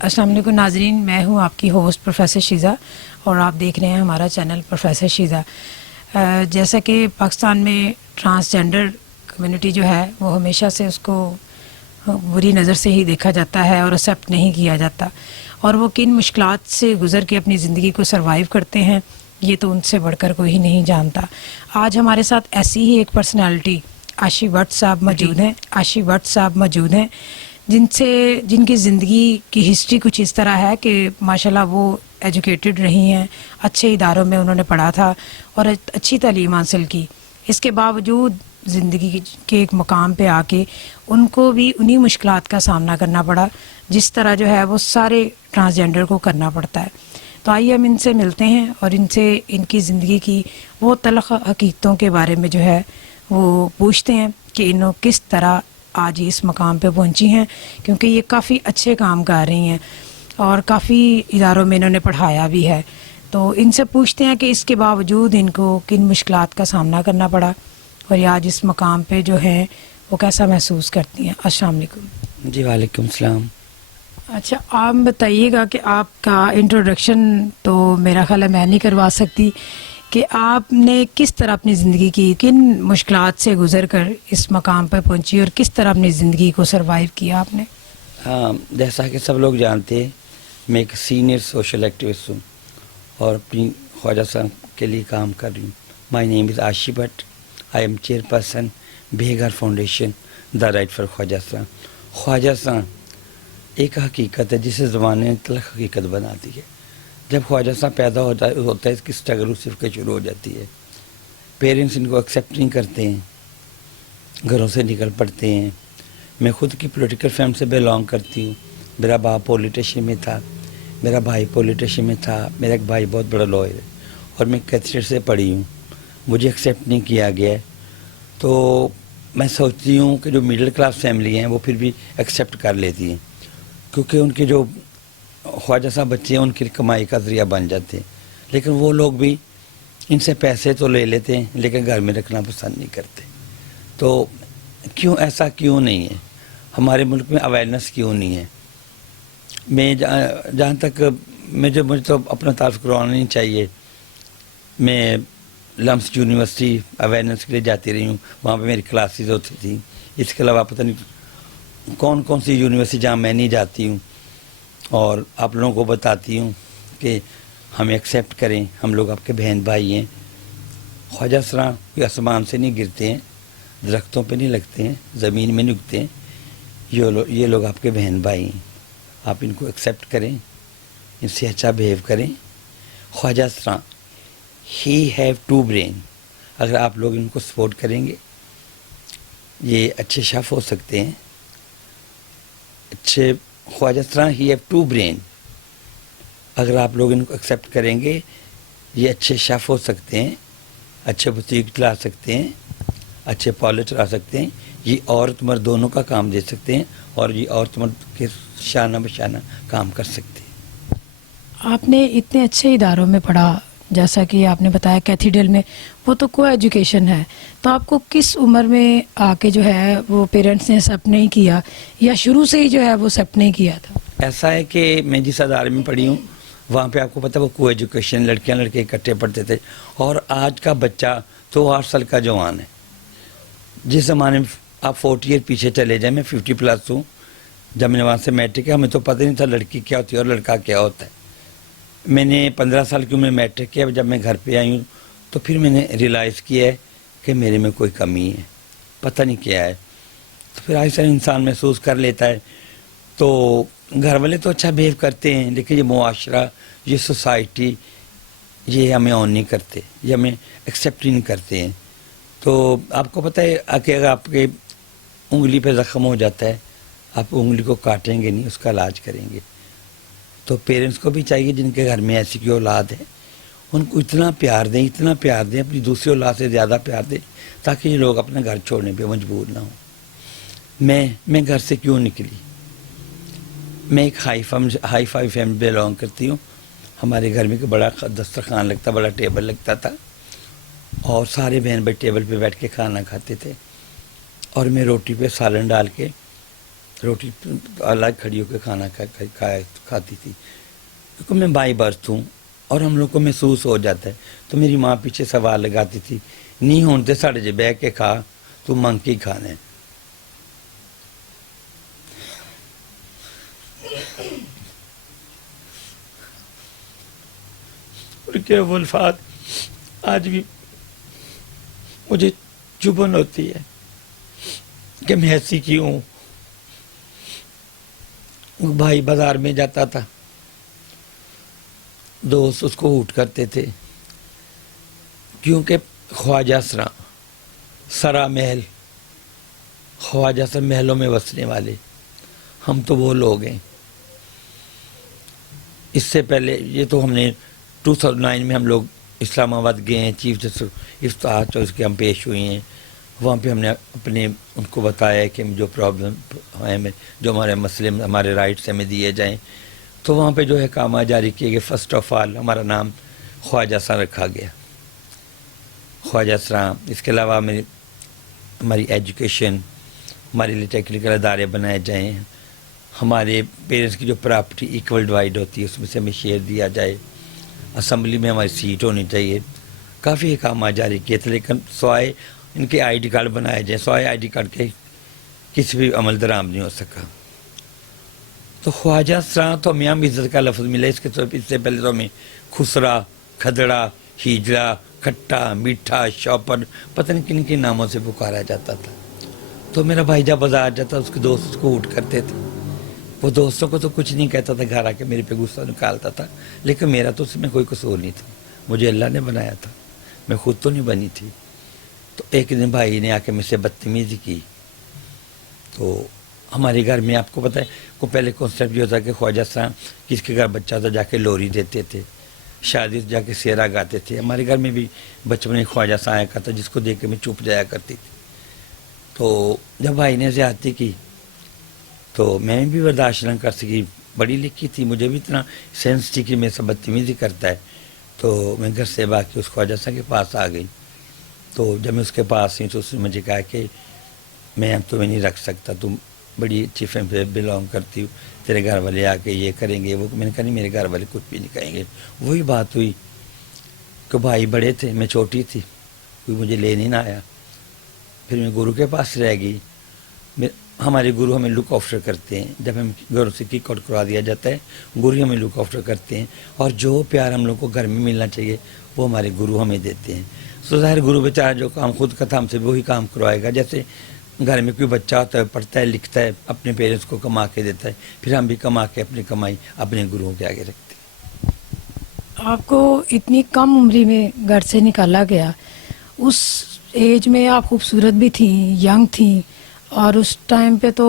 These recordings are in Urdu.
السلام علیکم ناظرین، میں ہوں آپ کی ہوسٹ پروفیسر شیزہ اور آپ دیکھ رہے ہیں ہمارا چینل پروفیسر شیزہ۔ جیسا کہ پاکستان میں ٹرانسجینڈر کمیونٹی جو ہے وہ ہمیشہ سے اس کو بری نظر سے ہی دیکھا جاتا ہے اور ایکسیپٹ نہیں کیا جاتا، اور وہ کن مشکلات سے گزر کے اپنی زندگی کو سروائیو کرتے ہیں یہ تو ان سے بڑھ کر کوئی نہیں جانتا۔ آج ہمارے ساتھ ایسی ہی ایک پرسنالٹی عاشی بٹ صاحب موجود ہیں جن کی زندگی کی ہسٹری کچھ اس طرح ہے کہ ماشاءاللہ وہ ایجوکیٹڈ رہی ہیں، اچھے اداروں میں انہوں نے پڑھا تھا اور اچھی تعلیم حاصل کی۔ اس کے باوجود زندگی کے ایک مقام پہ آ کے ان کو بھی انہی مشکلات کا سامنا کرنا پڑا جس طرح جو ہے وہ سارے ٹرانسجینڈر کو کرنا پڑتا ہے۔ تو آئیے ہم ان سے ملتے ہیں اور ان سے ان کی زندگی کی وہ تلخ حقیقتوں کے بارے میں جو ہے وہ پوچھتے ہیں کہ انہوں کس طرح آج اس مقام پہ پہنچی ہیں، کیونکہ یہ کافی اچھے کام کر رہی ہیں اور کافی اداروں میں انہوں نے پڑھایا بھی ہے۔ تو ان سے پوچھتے ہیں کہ اس کے باوجود ان کو کن مشکلات کا سامنا کرنا پڑا اور یہ آج اس مقام پہ جو ہیں وہ کیسا محسوس کرتی ہیں۔ السلام علیکم۔ جی وعلیکم السلام۔ اچھا، آپ بتائیے گا کہ آپ کا انٹروڈکشن تو میرا خیال ہے میں نہیں کروا سکتی کہ آپ نے کس طرح اپنی زندگی کی کن مشکلات سے گزر کر اس مقام پر پہنچی اور کس طرح اپنی زندگی کو سروائیو کیا آپ نے؟ ہاں، جیسا کہ سب لوگ جانتے ہیں میں ایک سینئر سوشل ایکٹیوسٹ ہوں اور اپنی خواجہ صاحب کے لیے کام کر رہی ہوں۔ My name is Ashi Butt, I am chairperson Beghar foundation the right for Khwaja Sahib. Khwaja صاحب ایک حقیقت ہے جسے زبان نے تلخ حقیقت بنا دی ہے۔ جب خواجہ صاحب پیدا ہوتا ہے اس کی اسٹرگل صرف کے شروع ہو جاتی ہے۔ پیرنٹس ان کو ایکسیپٹ نہیں کرتے ہیں، گھروں سے نکل پڑتے ہیں۔ میں خود کی پولیٹیکل فیملی سے بلانگ کرتی ہوں۔ میرا باپ پولیٹیشین میں تھا، میرا بھائی پولیٹیشین میں تھا، میرا ایک بھائی بہت بڑا لائر ہے اور میں کیتھیڈرل سے پڑھی ہوں۔ مجھے ایکسیپٹ نہیں کیا گیا ہے، تو میں سوچتی ہوں کہ جو مڈل کلاس فیملی ہیں وہ پھر بھی ایکسیپٹ کر لیتی ہیں، کیونکہ ان کے جو خواجہ صاحب بچے ہیں ان کی کمائی کا ذریعہ بن جاتے ہیں۔ لیکن وہ لوگ بھی ان سے پیسے تو لے لیتے ہیں لیکن گھر میں رکھنا پسند نہیں کرتے۔ تو کیوں ایسا کیوں نہیں ہے؟ ہمارے ملک میں اویئرنیس کیوں نہیں ہے؟ میں جہاں تک مجھے تو اپنا تعارف کروانا نہیں چاہیے۔ میں لمس یونیورسٹی اویئرنیس کے لیے جاتی رہی ہوں، وہاں پہ میری کلاسز ہوتی تھیں۔ اس کے علاوہ پتہ نہیں کون سی یونیورسٹی جہاں میں نہیں جاتی ہوں اور آپ لوگوں کو بتاتی ہوں کہ ہمیں ایکسیپٹ کریں، ہم لوگ آپ کے بہن بھائی ہیں۔ خواجہ سراں کوئی آسمان سے نہیں گرتے ہیں، درختوں پہ نہیں لگتے ہیں، زمین میں نہیں اگتے ہیں۔ یہ لوگ آپ کے بہن بھائی ہیں، آپ ان کو ایکسیپٹ کریں، ان سے اچھا بیہیو کریں۔ خواجہ سراں ہی ہیو ٹو برین، اگر آپ لوگ ان کو سپورٹ کریں گے یہ اچھے شیف ہو سکتے ہیں۔ اچھے خواجہ سراں ہی ہیو ٹو برین، اگر آپ لوگ ان کو ایکسیپٹ کریں گے یہ اچھے شیف ہو سکتے ہیں، اچھے بوتیک چلا سکتے ہیں، اچھے پارلر چلا سکتے ہیں، یہ عورت مرد دونوں کا کام دے سکتے ہیں اور یہ عورت مرد کے شانہ بشانہ کام کر سکتے ہیں۔ آپ نے اتنے اچھے اداروں میں پڑھا، جیسا کہ آپ نے بتایا کیتھیڈرل میں، وہ تو کو ایجوکیشن ہے، تو آپ کو کس عمر میں آ کے جو ہے وہ پیرنٹس نے ایکسیپٹ نہیں کیا یا شروع سے ہی جو ہے وہ ایکسیپٹ نہیں کیا تھا؟ ایسا ہے کہ میں جس ادارے میں پڑھی ہوں وہاں پہ آپ کو پتہ وہ کو ایجوکیشن، لڑکیاں لڑکے اکٹھے پڑھتے تھے، اور آج کا بچہ تو 8 سال کا جوان ہے۔ جس زمانے میں آپ 40 ایئر پیچھے چلے جائیں، میں 50+ ہوں، جب میں نے وہاں سے میٹرک کیا ہمیں تو پتہ نہیں تھا لڑکی کیا ہوتی ہے اور لڑکا کیا ہوتا ہے۔ میں نے 15 سال کی عمر میں میٹرک کیا، جب میں گھر پہ آئی ہوں تو پھر میں نے ریلائز کیا ہے کہ میرے میں کوئی کمی ہے، پتہ نہیں کیا ہے۔ تو پھر ایسا انسان محسوس کر لیتا ہے، تو گھر والے تو اچھا بیہیو کرتے ہیں لیکن یہ معاشرہ، یہ سوسائٹی یہ ہمیں آن نہیں کرتے، یہ ہمیں ایکسیپٹ نہیں کرتے ہیں۔ تو آپ کو پتہ ہے کہ اگر آپ کے انگلی پہ زخم ہو جاتا ہے آپ انگلی کو کاٹیں گے نہیں، اس کا علاج کریں گے۔ تو پیرنٹس کو بھی چاہیے جن کے گھر میں ایسی کوئی اولاد ہے ان کو اتنا پیار دیں، اتنا پیار دیں، اپنی دوسری اولاد سے زیادہ پیار دیں تاکہ یہ لوگ اپنا گھر چھوڑنے پہ مجبور نہ ہوں۔ میں گھر سے کیوں نکلی؟ میں ایک ہائی فائی فیملی بلانگ کرتی ہوں۔ ہمارے گھر میں ایک بڑا دسترخوان لگتا، بڑا ٹیبل لگتا تھا اور سارے بہن بھائی ٹیبل پہ بیٹھ کے کھانا کھاتے تھے، اور میں روٹی پہ سالن ڈال کے روٹی الگ کھڑی ہو کے کھانا کھاتی تھی، کیونکہ میں بائی برتھ ہوں اور ہم لوگ کو محسوس ہو جاتا ہے. تو میری ماں پیچھے سوال لگاتی تھی، نہیں ہوتے ساڑھے جے بہ کے کھا، تو منگ کے ہی کھانا ہے. اور کیا وہ الفاظ آج بھی مجھے چبھن ہوتی ہے کہ میں ایسی کیوں ہوں. بھائی بازار میں جاتا تھا، دوست اس کو ہوٹ کرتے تھے کیونکہ خواجہ سرا محل، خواجہ سر محلوں میں بسنے والے، ہم تو وہ لوگ ہیں. اس سے پہلے یہ تو ہم نے 2009 میں ہم لوگ اسلام آباد گئے ہیں، چیف جسٹس افتخار چوہدری کے ہم پیش ہوئے ہیں. وہاں پہ ہم نے اپنے ان کو بتایا کہ جو پرابلم ہیں، جو ہمارے مسئلے ہمارے رائٹس ہمیں دیے جائیں. تو وہاں پہ جو ہے کام جاری کیے گئے. فرسٹ آف آل ہمارا نام خواجہ سر رکھا گیا، خواجہ سر. اس کے علاوہ ہماری ایجوکیشن، ہمارے لیے ٹیکنیکل ادارے بنائے جائیں، ہمارے پیرنٹس کی جو پراپرٹی ایکول ڈیوائڈ ہوتی ہے اس میں سے ہمیں شیئر دیا جائے، اسمبلی میں ہماری سیٹ ہونی چاہیے. کافی احکامات جاری کیے تھے، لیکن سوائے ان کے آئی ڈی کارڈ بنائے جائیں، سوائے آئی ڈی کارڈ کے کسی بھی عمل درآمد نہیں ہو سکا. تو خواجہ سرا تو ہمیں عام عزت کا لفظ ملا. اس سے پہلے تو ہمیں خسرا، کھدڑا، ہیجڑا، کھٹا، میٹھا، شوپر، پتہ نہیں کن کن ناموں سے پکارا جاتا تھا. تو میرا بھائی جب بازار جاتا اس کے دوست اس کو اوٹ کرتے تھے. وہ دوستوں کو تو کچھ نہیں کہتا تھا، گھر آ کے میرے پہ غصہ نکالتا تھا، لیکن میرا تو اس میں کوئی قصور نہیں تھا. مجھے اللہ نے بنایا تھا، میں خود تو نہیں بنی تھی. تو ایک دن بھائی نے آ کے مجھ سے بدتمیزی کی. تو ہمارے گھر میں آپ کو پتہ ہے کو پہلے کانسیپٹ یہ ہوتا کہ خواجہ صاحب کس کے گھر بچہ تھا جا کے لوری دیتے تھے، شادی جا کے سیرا گاتے تھے. ہمارے گھر میں بھی بچپن میں خواجہ صاحب آیا کرتا جس کو دیکھ کے میں چپ جایا کرتی تھی. تو جب بھائی نے زیادتی کی تو میں بھی برداشت نہ کر سکی. بڑی لکھی تھی، مجھے بھی اتنا سینس تھی کہ میرے سے بدتمیزی کرتا ہے. تو میں گھر سے باقی اس خواجہ صاحب کے پاس آ گئی. تو جب میں اس کے پاس ہوں تو اس نے مجھے کہا کہ میں اب تمہیں نہیں رکھ سکتا، تم بڑی اچھی فیملی سے بلانگ کرتی ہو، تیرے گھر والے آ کے یہ کریں گے وہ. میں نے کہا نہیں، میرے گھر والے کچھ بھی نہیں کہیں گے. وہی بات ہوئی کہ بھائی بڑے تھے، میں چھوٹی تھی، کوئی مجھے لینے نہ آیا. پھر میں گرو کے پاس رہ گئی. ہمارے گرو ہمیں لک آفٹر کرتے ہیں. جب ہم گھروں سے کک آؤٹ کروا دیا جاتا ہے، گرو ہمیں لک آفٹر کرتے ہیں، اور جو پیار ہم لوگ کو گھر میں ملنا چاہیے وہ ہمارے گرو ہمیں دیتے ہیں. سو ظاہر گرو بیچارہ جو کام خود کا تھا ہم سے وہی کام کروائے گا. جیسے گھر میں کوئی بچہ ہوتا ہے، پڑھتا ہے لکھتا ہے، اپنے پیرنٹس کو کما کے دیتا ہے، پھر ہم بھی کما کے اپنی کمائی اپنے گروؤں کے آگے رکھتے ہیں. آپ کو اتنی کم عمری میں گھر سے نکالا گیا. اس ایج میں آپ خوبصورت بھی تھیں، ینگ تھیں، اور اس ٹائم پہ تو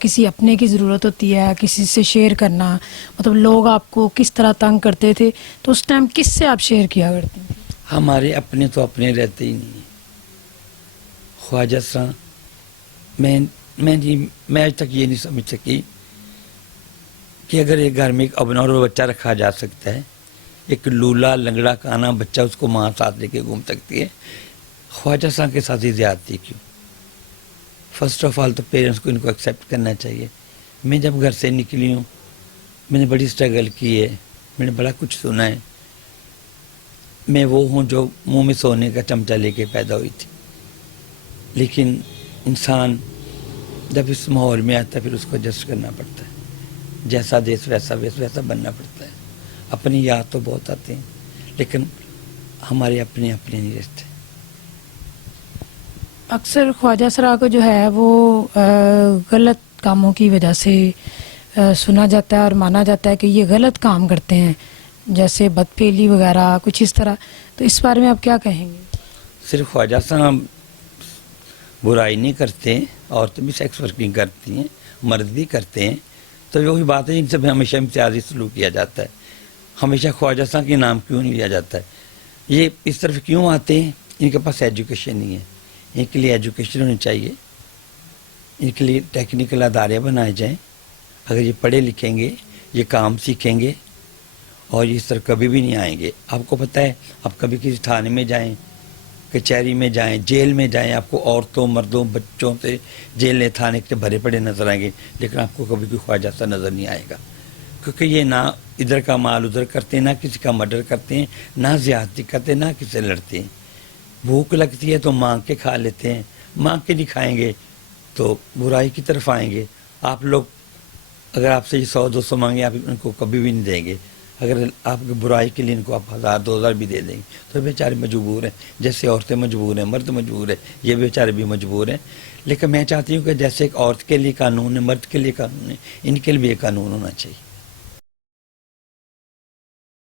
کسی اپنے کی ضرورت ہوتی ہے، کسی سے شیئر کرنا. مطلب لوگ آپ کو کس طرح تنگ کرتے تھے، تو اس ٹائم کس سے آپ شیئر کیا کرتے تھے؟ ہمارے اپنے تو اپنے رہتے ہی نہیں. خواجہ صاحب میں آج تک یہ نہیں سمجھ سکی کہ اگر ایک گھر میں ایک ابنورمل بچہ رکھا جا سکتا ہے، ایک لولا لنگڑا کانا بچہ اس کو ماں ساتھ لے کے گھوم سکتی ہے، خواجہ صاحب کے ساتھ ہی زیادتی کیوں؟ فرسٹ آف آل تو پیرنٹس کو ان کو ایکسیپٹ کرنا چاہیے. میں جب گھر سے نکلی ہوں میں نے بڑی اسٹرگل کی ہے، میں نے بڑا کچھ سنا ہے. میں وہ ہوں جو منہ میں سونے کا چمچہ لے کے پیدا ہوئی تھی، لیکن انسان جب اس ماحول میں آتا ہے پھر اس کو ایڈجسٹ کرنا پڑتا ہے. جیسا دیس ویسا ویس ویسا بننا پڑتا ہے. اپنی یاد تو بہت آتے ہیں لیکن ہمارے اپنے نہیں رہتے. اکثر خواجہ سرا کو جو ہے وہ غلط کاموں کی وجہ سے سنا جاتا ہے اور مانا جاتا ہے کہ یہ غلط کام کرتے ہیں، جیسے بدپھیلی وغیرہ کچھ اس طرح. تو اس بارے میں آپ کیا کہیں گے؟ صرف خواجہ صاحب برائی نہیں کرتے ہیں، عورتیں بھی سیکس ورکنگ کرتی ہیں، مرد بھی کرتے ہیں. تو وہی بات ہے، ان سے بھی ہمیشہ امتیازی سلوک کیا جاتا ہے. ہمیشہ خواجہ صاحب کے نام کیوں نہیں لیا جاتا ہے؟ یہ اس طرف کیوں آتے ہیں؟ ان کے پاس ایجوکیشن نہیں ہے. ان کے لیے ایجوکیشن ہونی چاہیے، ان کے لیے ٹیکنیکل ادارے بنائے جائیں. اگر یہ پڑھے لکھیں گے، یہ کام سیکھیں گے اور یہ اس طرح کبھی بھی نہیں آئیں گے. آپ کو پتہ ہے، آپ کبھی کسی تھانے میں جائیں کچہری میں جائیں، جیل میں جائیں، آپ کو عورتوں، مردوں، بچوں سے جیل تھانے کے بھرے پڑے نظر آئیں گے، لیکن آپ کو کبھی کوئی خواجہ سا نظر نہیں آئے گا، کیونکہ یہ نہ ادھر کا مال ادھر کرتے ہیں، نہ کسی کا مرڈر کرتے ہیں، نہ زیادتی کرتے ہیں، نہ کسی سے لڑتے ہیں۔ بھوک لگتی ہے تو مانگ کے کھا لیتے ہیں، مانگ کے نہیں کھائیں گے تو برائی کی طرف آئیں گے۔ آپ لوگ اگر آپ سے 100-200 مانگے، آپ ان کو کبھی بھی نہیں دیں گے، اگر آپ کی برائی کے لیے ان کو آپ 1000-2000 بھی دے دیں گے تو بیچارے مجبور ہیں، جیسے عورتیں مجبور ہیں، مرد مجبور ہیں، یہ بیچارے بھی مجبور ہیں۔ لیکن میں چاہتی ہوں کہ جیسے ایک عورت کے لیے قانون ہے، مرد کے لیے قانون ہے، ان کے لیے بھی ایک قانون ہونا چاہیے۔